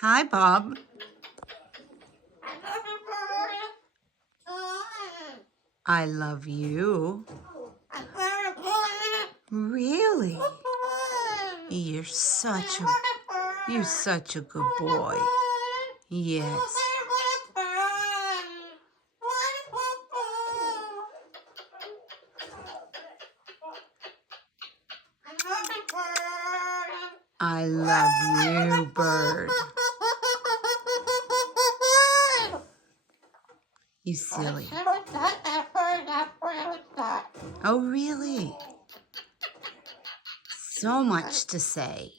Hi, Bob. I love you. Really? You're such a good boy. Yes. I love you, Bird. You silly. Oh, really? So much to say.